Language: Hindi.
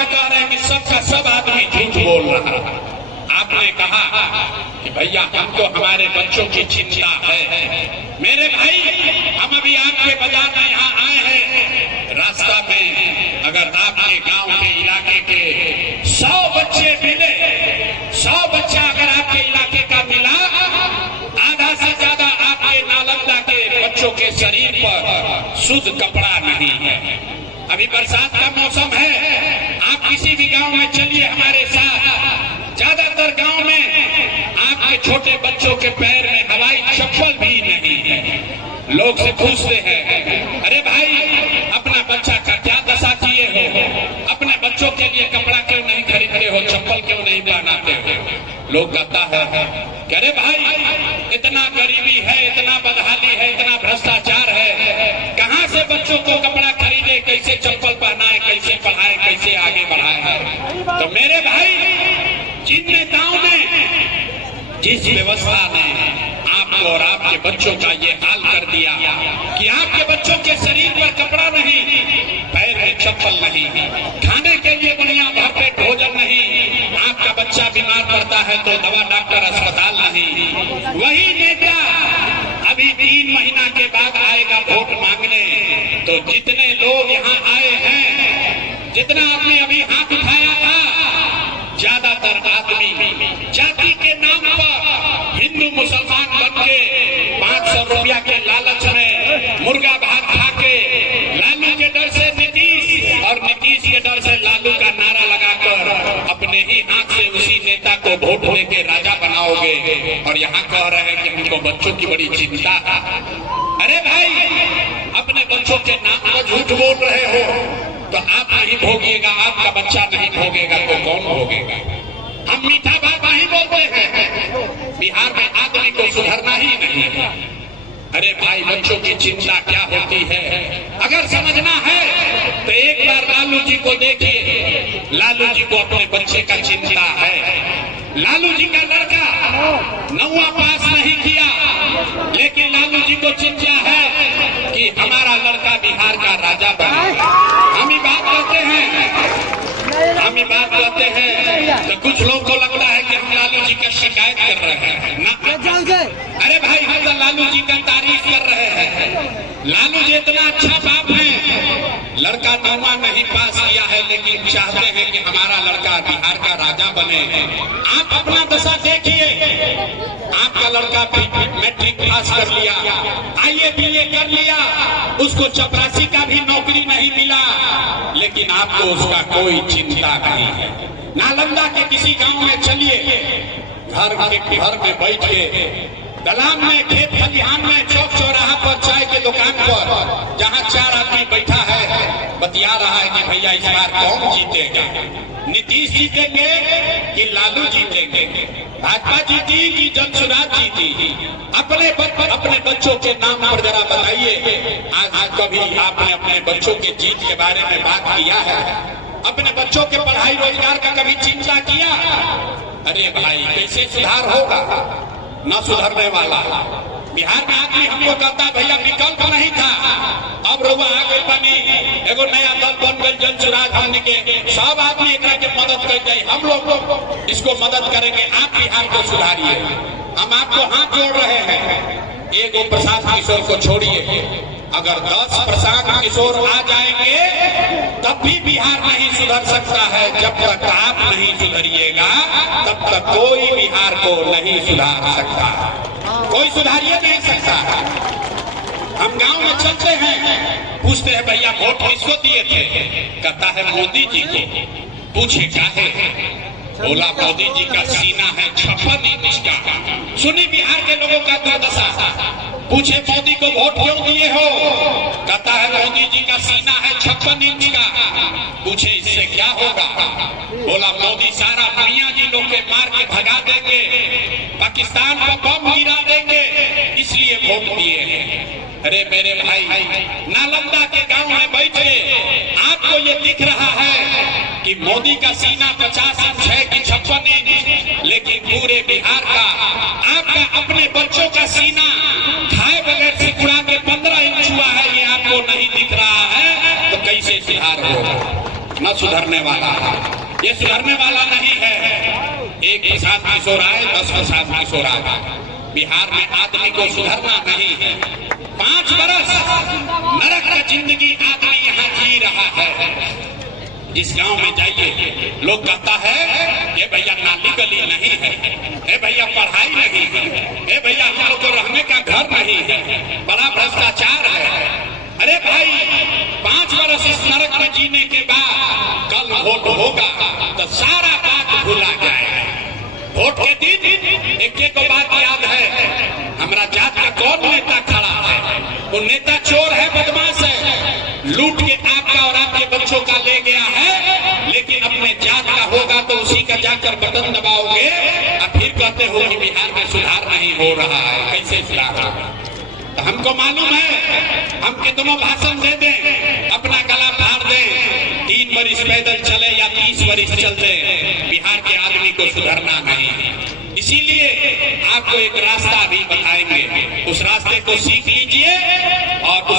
जो कह रहे हैं कि सबका सब आदमी झूठ बोल रहा है। आपने कहा कि भैया हमको हमारे बच्चों की चिंता है। मेरे भाई, हम अभी आपके बाजार में यहाँ आए हैं, रास्ता में अगर आपके गांव के इलाके के 100 बच्चे मिले, 100 बच्चा अगर आपके इलाके का मिला, आधा से ज्यादा आपके नालंदा के बच्चों के शरीर पर शुद्ध कपड़ा नहीं है। अभी बरसात का मौसम है, आप किसी भी गांव में चलिए हमारे साथ, ज्यादातर गांव में आपके छोटे बच्चों के पैर में हवाई चप्पल भी नहीं है। लोग से पूछते हैं, अरे भाई अपना बच्चा का क्या दशा किए हो, अपने बच्चों के लिए कपड़ा क्यों नहीं खरीदते हो, चप्पल क्यों नहीं बनाते हो। लोग कहता है कि अरे भाई इतना गरीबी है, इतना बदहाली है, इतना भ्रष्टाचार है, कहाँ से बच्चों को कपड़ा खरीदे, कैसे चप्पल पहनाए, कैसे पढ़ाए, कैसे आगे बढ़ाए। तो मेरे भाई, जिन नेताओं ने, जिस व्यवस्था ने आपको और आपके बच्चों का ये हाल कर दिया कि आपके बच्चों के शरीर पर कपड़ा नहीं, पैर में चप्पल नहीं, खाने के लिए बढ़िया भरपेट भोजन नहीं, आपका बच्चा बीमार पड़ता है तो दवा डॉक्टर अस्पताल नहीं, वही नेता अभी 3 महीना के बाद आएगा वोट मांगने। तो जितने लोग यहाँ आए हैं, जितना आपने अभी हाथ उठाया था, ज्यादातर आदमी जाति के नाम पर हिंदू मुसलमान बन के 500 रुपया के लालच में मुर्गा भात खा के लालू के डर से नीतीश और नीतीश के डर से लालू का नारा लगाकर अपने ही हाथ से उसी नेता को वोट देके राजा बनाओगे और यहाँ कह रहे हैं कि हमको बच्चों की बड़ी चिंता है। अरे भाई, अपने बच्चों के नाम पर झूठ बोल रहे हो तो आप नहीं भोगिएगा, आपका बच्चा नहीं भोगेगा तो कौन भोगेगा। हम मीठा बात नहीं बोलते हैं, बिहार में आदमी को सुधरना ही नहीं है। अरे भाई, बच्चों की चिंता क्या होती है, अगर समझना है तो एक बार लालू जी को देखिए। लालू जी को अपने बच्चे का चिंता है। लालू जी का लड़का 9वां पास नहीं किया, लेकिन लालू जी को चिंता है कि हमारा लड़का बिहार का राजा बने। हम ही बात करते हैं तो कुछ लोग को लगता है कि हम लालू जी का शिकायत कर रहे हैं ना। अरे भाई, हम तो लालू जी का तारीफ कर रहे हैं। लालू जी इतना अच्छा बाप है, लड़का 9वां नहीं पास किया है लेकिन चाहते हैं कि हमारा लड़का बिहार का राजा बने। आप अपना दशा देखिए, आपका लड़का मैट्रिक पास कर लिया, IAS BA कर लिया, उसको चपरासी का भी नौकरी नहीं मिला, लेकिन आपको उसका कोई चिंता नहीं है। नालंदा के किसी गांव में चलिए, घर में बैठ के दलान में, खेत खलिहान में, चौक चौराहा पर, चाय के दुकान पर, जहां 4 आदमी बैठा है, बतिया रहा है कि भैया इस बार कौन जीतेगा, नीतीश जीतेंगे कि लालू जीतेंगे, भाजपा जीती कि जनसुराज जीती। अपने बच्चों के नाम पर जरा बताइए, आज कभी आपने अपने बच्चों के जीत के बारे में बात किया है? अपने बच्चों के पढ़ाई रोजगार का कभी चिंता किया? अरे भाई, कैसे सुधार होगा? न सुधरने वाला। बिहार में आदमी हमको कहता है भैया विकल्प नहीं था, अब रुआ आ गई बनी, एगो नया दल बन गई जनसुराज, हमने के सब आदमी एक के मदद कर जाए, हम लोग इसको मदद करेंगे, आप बिहार को सुधारिए। हम आपको हाथ जोड़ रहे हैं। एगो प्रशांत किशोर को छोड़िए, अगर 10 प्रशांत किशोर आ जाएंगे तब भी बिहार नहीं सुधर सकता है। जब तक आप नहीं सुधरिएगा तब तक कोई बिहार को नहीं सुधार सकता, कोई सुधारिए नहीं सकता। हम गांव में चलते हैं, पूछते हैं भैया वोट किसको दिए थे, कहता है मोदी जी को। पूछे काहे, बोला मोदी जी का सीना है 56 इंच का। सुनी बिहार के लोगों का दुर्दशा। पूछे मोदी को वोट क्यों दिए हो, कहता है मोदी जी का सीना है 56 इंच का। पूछे इससे क्या होगा, बोला मोदी सारा मियां जी लोग के मार के भगा देंगे, पाकिस्तान पर बम गिरा देंगे, इसलिए वोट दिए हैं। अरे मेरे भाई, नालंदा के गांव में बैठे आपको ये दिख रहा है कि मोदी का सीना 50 इंच है कि 56 इंच, लेकिन पूरे बिहार का आपका अपने बच्चों का सीना खाए बगैर सिकुड़ा के 15 इंच हुआ है, ये आपको नहीं दिख रहा है, तो कैसे सुधार होगा? न सुधरने वाला है। ये सुधरने वाला नहीं है। एक प्रसाद किशोर आए, 10 प्रसाद किशोर आए। बिहार में आदमी को सुधरना नहीं है। 5 बरस नरक का जिंदगी आदमी यहाँ जी रहा है। जिस गांव में जाइए लोग कहता है ये भैया नाली गली नहीं है, ये भैया पढ़ाई नहीं है, ये भैया हम लोग को रहने का घर नहीं है, बड़ा भ्रष्टाचार है। अरे भाई 5 बरस इस नरक में जीने के बाद कल वोट होगा तो सारा बात भुला जाएगा। वोट के दिन एक बात याद है, हमारा जात का कौन नेता खड़ा है? वो नेता चोर है, बदमाश है, लूट के आपका और आपके बच्चों का ले गया है। लेकिन अपने जात का होगा तो उसी का जाकर बटन दबाओगे और फिर कहते हो कि बिहार में सुधार नहीं हो रहा है। कैसे सुधार होगा? तो हमको मालूम है, हम कितनों भाषण दे दें, अपना गला फाड़ दें, 3 वर्ष पैदल चले या 30 वर्ष चलते, बिहार के आदमी को सुधरना नहीं है। इसीलिए आपको एक रास्ता भी बताएंगे, उस रास्ते को सीख लीजिए और